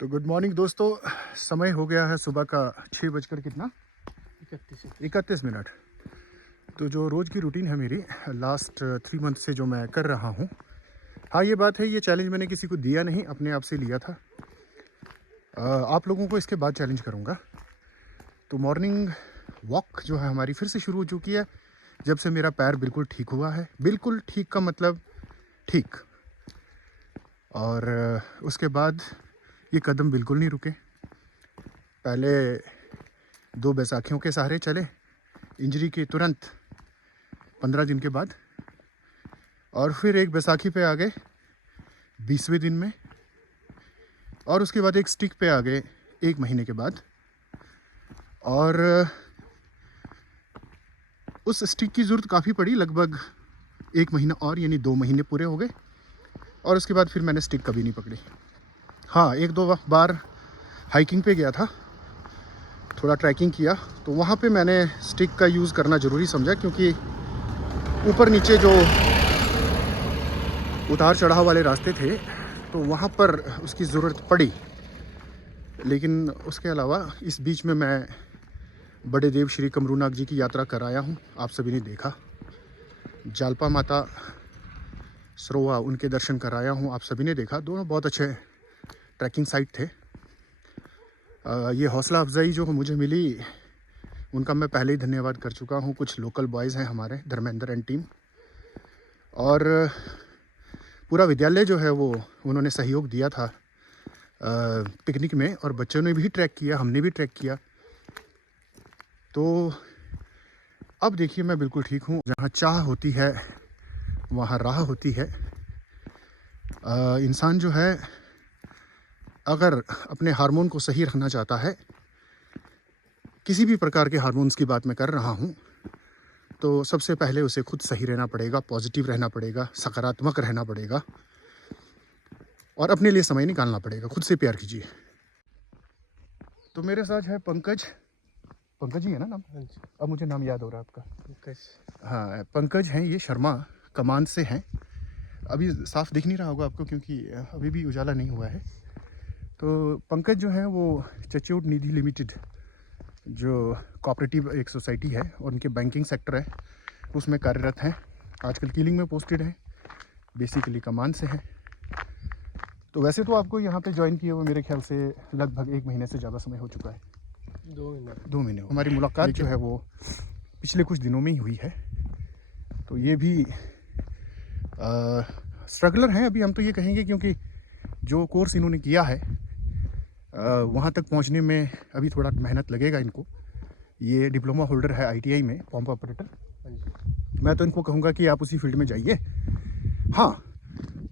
तो good morning दोस्तों, समय हो गया है सुबह का 6 बजकर कितना 31 मिनट। तो जो रोज़ की रूटीन है मेरी लास्ट 3 मंथ से जो मैं कर रहा हूँ, हाँ ये बात है, ये चैलेंज मैंने किसी को दिया नहीं, अपने आप से लिया था। आप लोगों को इसके बाद चैलेंज करूँगा। तो मॉर्निंग वॉक जो है हमारी फिर से शुरू हो चुकी है जब से मेरा पैर बिल्कुल ठीक हुआ है। बिल्कुल ठीक का मतलब ठीक। और उसके बाद ये कदम बिल्कुल नहीं रुके। पहले 2 बैसाखियों के सहारे चले इंजरी के तुरंत 15 दिन के बाद, और फिर एक बैसाखी पे आ गए 20वें दिन में, और उसके बाद एक स्टिक पे आ गए 1 महीने के बाद। और उस स्टिक की ज़रूरत काफ़ी पड़ी, लगभग 1 महीना और, यानी 2 महीने पूरे हो गए। और उसके बाद फिर मैंने स्टिक कभी नहीं पकड़ी। हाँ, 1-2 बार हाइकिंग पे गया था, थोड़ा ट्रैकिंग किया, तो वहाँ पे मैंने स्टिक का यूज़ करना ज़रूरी समझा, क्योंकि ऊपर नीचे जो उतार चढ़ाव वाले रास्ते थे तो वहाँ पर उसकी ज़रूरत पड़ी। लेकिन उसके अलावा इस बीच में मैं बड़े देव श्री कमरूनाग जी की यात्रा कराया हूँ, आप सभी ने देखा। जालपा माता सरोवा उनके दर्शन कराया हूँ, आप सभी ने देखा। दोनों बहुत अच्छे ट्रैकिंग साइट थे। ये हौसला अफजाई जो मुझे मिली उनका मैं पहले ही धन्यवाद कर चुका हूँ। कुछ लोकल बॉयज़ हैं हमारे, धर्मेंद्र एंड टीम, और पूरा विद्यालय जो है वो उन्होंने सहयोग दिया था पिकनिक में, और बच्चों ने भी ट्रैक किया, हमने भी ट्रैक किया। तो अब देखिए मैं बिल्कुल ठीक हूँ। जहाँ चाह होती है वहाँ राह होती है। इंसान जो है अगर अपने हार्मोन को सही रखना चाहता है, किसी भी प्रकार के हार्मोन्स की बात मैं कर रहा हूँ, तो सबसे पहले उसे खुद सही रहना पड़ेगा, पॉजिटिव रहना पड़ेगा, सकारात्मक रहना पड़ेगा, और अपने लिए समय निकालना पड़ेगा। खुद से प्यार कीजिए। तो मेरे साथ है पंकज। पंकज ही है ना नाम? अब मुझे नाम याद हो रहा है आपका। पंकज। हाँ, पंकज हैं ये, शर्मा कमान से हैं। अभी साफ दिख नहीं रहा होगा आपको क्योंकि अभी भी उजाला नहीं हुआ है। तो पंकज जो है वो चच्यूट निधि लिमिटेड जो कोऑपरेटिव एक सोसाइटी है और उनके बैंकिंग सेक्टर है उसमें कार्यरत हैं। आजकल कीलिंग में पोस्टेड हैं, बेसिकली कमान से हैं। तो वैसे तो आपको यहाँ पे ज्वाइन किए हुए मेरे ख्याल से लगभग 1 महीने से ज़्यादा समय हो चुका है। 2 महीने। हमारी मुलाकात जो है वो पिछले कुछ दिनों में ही हुई है। तो ये भी स्ट्रगलर हैं अभी, हम तो ये कहेंगे, क्योंकि जो कोर्स इन्होंने किया है वहाँ तक पहुँचने में अभी थोड़ा मेहनत लगेगा इनको। ये डिप्लोमा होल्डर है ITI में, पंप ऑपरेटर। मैं तो इनको कहूँगा कि आप उसी फील्ड में जाइए। हाँ,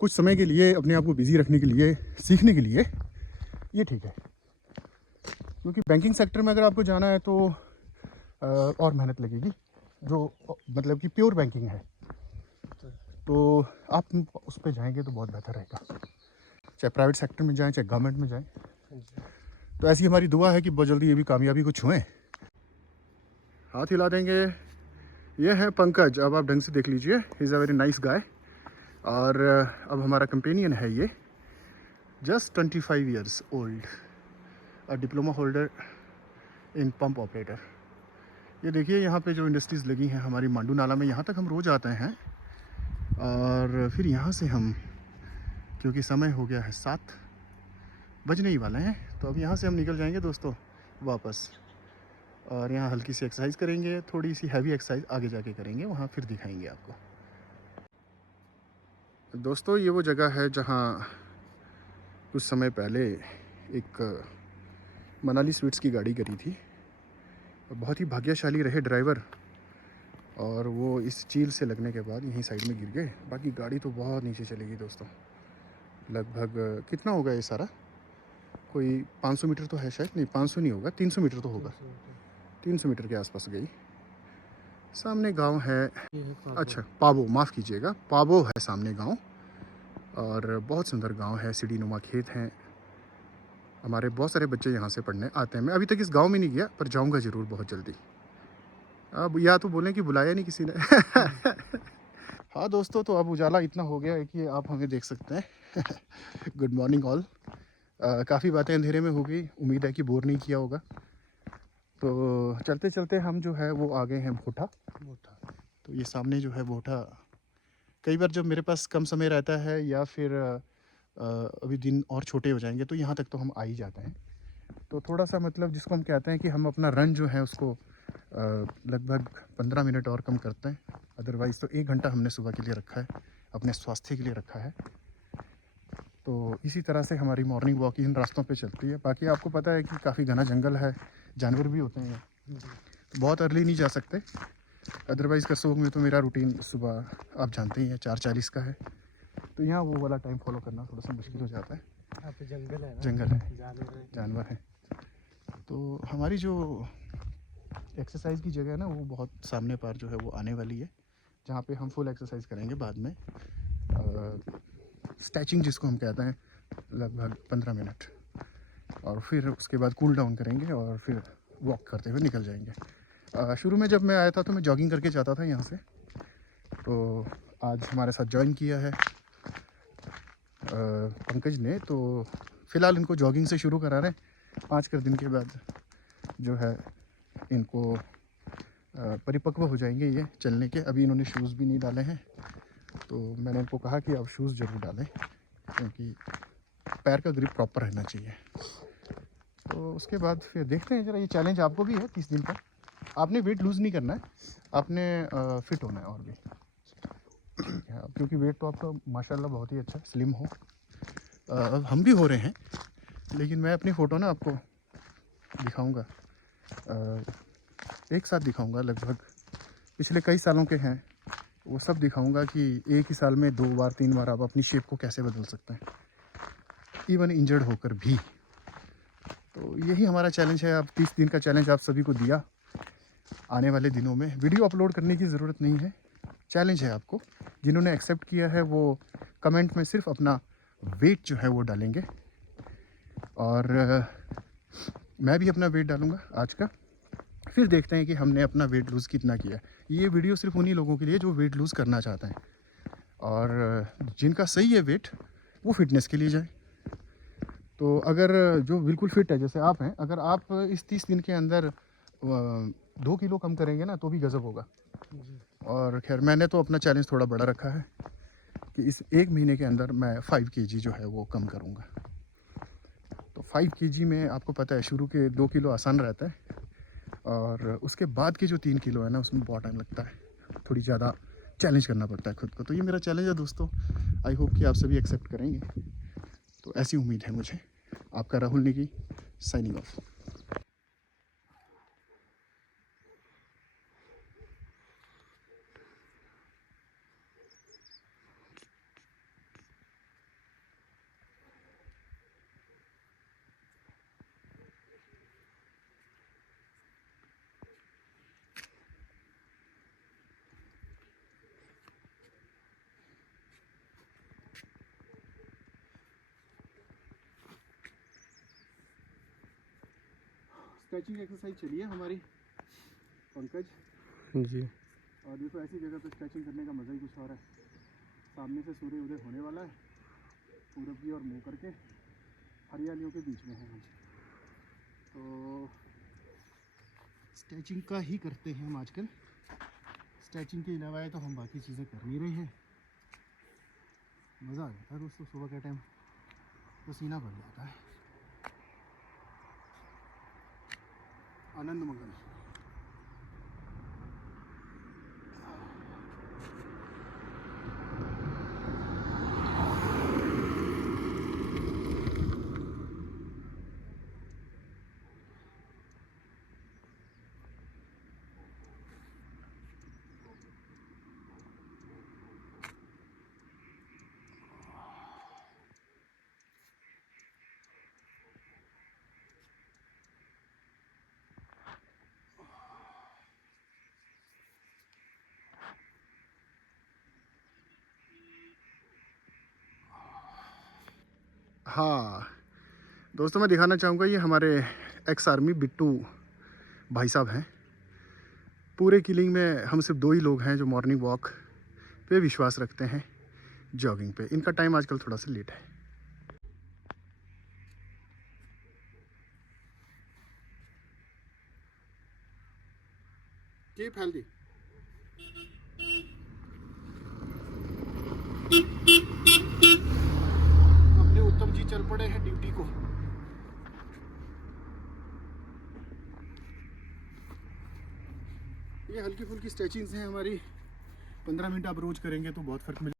कुछ समय के लिए अपने आप को बिज़ी रखने के लिए, सीखने के लिए ये ठीक है, क्योंकि बैंकिंग सेक्टर में अगर आपको जाना है तो और मेहनत लगेगी, जो मतलब कि प्योर बैंकिंग है। तो आप उस पर जाएंगे तो बहुत बेहतर रहेगा, चाहे प्राइवेट सेक्टर में जाएं चाहे गवर्नमेंट में जाएं। तो ऐसी हमारी दुआ है कि बहुत जल्दी ये भी कामयाबी को छुएं। हाथ हिला देंगे। ये है पंकज, अब आप ढंग से देख लीजिए, he is a very nice guy. और अब हमारा कंपेनियन है ये, just 25 years old, a diploma holder in pump operator. ये देखिए यहाँ पे जो इंडस्ट्रीज़ लगी हैं हमारी मांडू नाला में, यहाँ तक हम रोज़ आते हैं। और फिर यहाँ से हम, क्योंकि समय हो गया है 7 बजने ही वाले हैं, तो अब यहाँ से हम निकल जाएंगे दोस्तों वापस, और यहाँ हल्की सी एक्सरसाइज करेंगे, थोड़ी सी हैवी एक्सरसाइज आगे जाके करेंगे, वहाँ फिर दिखाएंगे आपको। दोस्तों ये वो जगह है जहाँ कुछ समय पहले एक मनाली स्वीट्स की गाड़ी करी थी। बहुत ही भाग्यशाली रहे ड्राइवर, और वो इस चील से लगने के बाद यहीं साइड में गिर गए। बाकी गाड़ी तो बहुत नीचे चलेगी दोस्तों। लगभग कितना होगा ये सारा, कोई 500 मीटर तो है शायद, नहीं 500 नहीं होगा, 300 मीटर तो होगा, 300 मीटर के आसपास गई। सामने गांव है, अच्छा पाबो, माफ़ कीजिएगा, पाबो है सामने गांव, और बहुत सुंदर गांव है, सीढ़ी नुमा खेत हैं। हमारे बहुत सारे बच्चे यहाँ से पढ़ने आते हैं। मैं अभी तक इस गांव में नहीं गया, पर जाऊँगा ज़रूर बहुत जल्दी। अब या तो बोलें कि बुलाया नहीं किसी ने। हाँ दोस्तों, तो अब उजाला इतना हो गया है कि आप हमें देख सकते हैं। Good morning all. काफ़ी बातें अंधेरे में हो गई, उम्मीद है कि बोर नहीं किया होगा। तो चलते चलते हम जो है वो आ गए हैं भोटा। तो ये सामने जो है भोटा, कई बार जब मेरे पास कम समय रहता है या फिर अभी दिन और छोटे हो जाएंगे तो यहाँ तक तो हम आ ही जाते हैं। तो थोड़ा सा मतलब जिसको हम कहते हैं कि हम अपना रन जो है उसको लगभग 15 मिनट और कम करते हैं। अदरवाइज़ तो 1 घंटा हमने सुबह के लिए रखा है, अपने स्वास्थ्य के लिए रखा है। तो इसी तरह से हमारी मॉर्निंग वॉक इन रास्तों पे चलती है। बाकी आपको पता है कि काफ़ी घना जंगल है, जानवर भी होते हैं, तो बहुत अर्ली नहीं जा सकते। अदरवाइज़ करसोग में तो मेरा रूटीन सुबह आप जानते ही हैं 4:40 का है, तो यहाँ वो वाला टाइम फॉलो करना थोड़ा सा मुश्किल हो जाता है। यहाँ पे जंगल है ना? जंगल है, जानवर है। तो हमारी जो एक्सरसाइज की जगह है ना वो बहुत सामने पर जो है वो आने वाली है, जहाँ पे हम फुल एक्सरसाइज करेंगे बाद में। स्ट्रेचिंग जिसको हम कहते हैं, लगभग 15 मिनट, और फिर उसके बाद कूल डाउन करेंगे और फिर वॉक करते हुए निकल जाएंगे। शुरू में जब मैं आया था तो मैं जॉगिंग करके जाता था यहाँ से, तो आज हमारे साथ ज्वाइन किया है पंकज ने, तो फ़िलहाल इनको जॉगिंग से शुरू करा रहे हैं। 5 कर दिन के बाद जो है इनको परिपक्व हो जाएंगे ये चलने के। अभी इन्होंने शूज़ भी नहीं डाले हैं, तो मैंने इनको कहा कि आप शूज़ ज़रूर डालें क्योंकि पैर का ग्रिप प्रॉपर रहना चाहिए। तो उसके बाद फिर देखते हैं। ज़रा ये चैलेंज आपको भी है 30 दिन का। आपने वेट लूज़ नहीं करना है, आपने फिट होना है और भी, क्योंकि वेट तो आपका माशाल्लाह बहुत ही अच्छा स्लिम हो। हम भी हो रहे हैं, लेकिन मैं अपनी फ़ोटो ना आपको दिखाऊंगा, एक साथ दिखाऊंगा, लगभग पिछले कई सालों के हैं वो सब दिखाऊंगा कि एक ही साल में 2 बार 3 बार आप अपनी शेप को कैसे बदल सकते हैं, इवन इंजर्ड होकर भी। तो यही हमारा चैलेंज है। अब 30 दिन का चैलेंज आप सभी को दिया। आने वाले दिनों में वीडियो अपलोड करने की ज़रूरत नहीं है, चैलेंज है आपको। जिन्होंने एक्सेप्ट किया है वो कमेंट में सिर्फ अपना वेट जो है वो डालेंगे, और मैं भी अपना वेट डालूँगा आज का। फिर देखते हैं कि हमने अपना वेट लूज़ कितना किया। ये वीडियो सिर्फ उन्हीं लोगों के लिए जो वेट लूज़ करना चाहते हैं, और जिनका सही है वेट वो फिटनेस के लिए जाए। तो अगर जो बिल्कुल फिट है जैसे आप हैं, अगर आप इस 30 दिन के अंदर 2 किलो कम करेंगे ना तो भी गज़ब होगा। और खैर मैंने तो अपना चैलेंज थोड़ा बड़ा रखा है कि इस 1 महीने के अंदर मैं 5 kg जो है वो कम करूँगा। तो 5 kg में आपको पता है शुरू के 2 किलो आसान रहता है, और उसके बाद के जो 3 किलो है ना उसमें बहुत टाइम लगता है, थोड़ी ज़्यादा चैलेंज करना पड़ता है खुद को। तो ये मेरा चैलेंज है दोस्तों, आई होप कि आप सभी एक्सेप्ट करेंगे। तो ऐसी उम्मीद है मुझे। आपका Rahul Negi, signing off. Stretching exercise चलिए हमारी पंकज जी। और देखो ऐसी जगह पे स्ट्रेचिंग करने का मज़ा ही कुछ और है। सामने से सूर्य उदय होने वाला है, पूरब की और मुँह करके हरियालियों के बीच में है हम। तो स्ट्रेचिंग का ही करते हैं हम आजकल। स्ट्रेचिंग के अलावा तो हम बाकी चीज़ें कर नहीं रहे हैं। मज़ा आ जाता है दोस्तों, सुबह के टाइम पसीना भर जाता है। आनंद मंगल। हाँ दोस्तों, मैं दिखाना चाहूँगा ये हमारे एक्स आर्मी बिट्टू भाई साहब हैं। पूरे किलिंग में हम सिर्फ 2 ही लोग हैं जो मॉर्निंग वॉक पे विश्वास रखते हैं। जॉगिंग पे। इनका टाइम आजकल थोड़ा सा लेट है। Keep healthy. अपने उत्तम जी चल पड़े हैं ड्यूटी को। ये हल्की फुल्की स्ट्रेचिंग्स हैं हमारी, 15 मिनट आप रोज करेंगे तो बहुत फर्क मिलेगा।